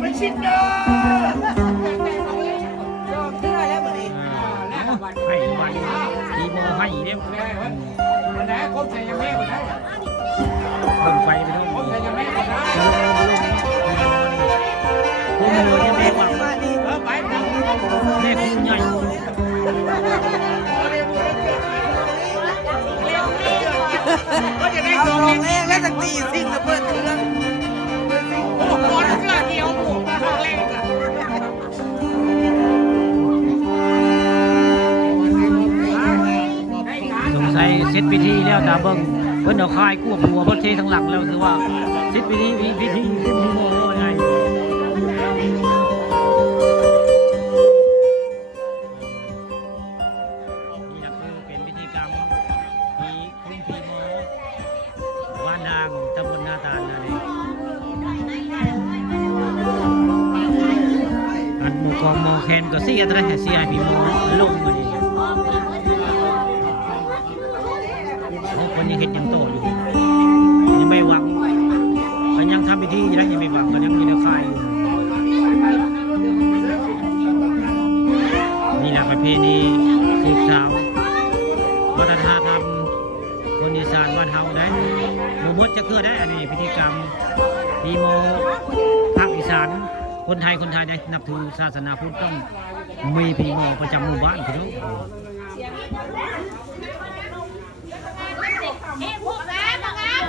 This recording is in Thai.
เป็นชิ้นเด้อให้วันทีโมให้เนี่ยวันไหนคนใส่ยังแม่วันไหนคนไฟไปด้วย คนใส่ยังแม่วันไหนคุณโมยังแม่กว่า ไปไป แม่คุณใหญ่ก็จะได้ เอา สอง ลงเองแล้วสักตีสิ่งระเบิดเครื่อง โอ้โหเสื้อเกี่ยวหมูมาทางแรกอ่ะ สงสัยเสร็จพิธีแล้วตาเบิ้งเพิ่นเอาคายกู้หัวเพิ่นเททั้งหลังแล้วคือว่าเสร็จพิธีขึ้นโมว่าไงนี่ก็คือเป็นพิธีกรรมมีคุณพีโมบ้านนางตำบลนาตาลนั่นเองอันหมู่กองโมแคนก็เสียแต่เสียให้พีโมลงมาดีคนยังเห็นยังโตอยู่ยังไม่หวังมันยังทำพิธีอยู่นะยังไม่หวังก็ยังอยู่ในค่ายอยู่นี่แหละประเพณีสืบสานวัฒนธรรมคนอีสานบ้านเฮาได้หมู่มดจะเกิดได้อันนี้พิธีกรรมพีโมภาคอีสานคนไทยได้นับถือศาสนาพุทธต้องมีพีโมประจำหมู่บ้านพี่น้องพวกแม่บางงาน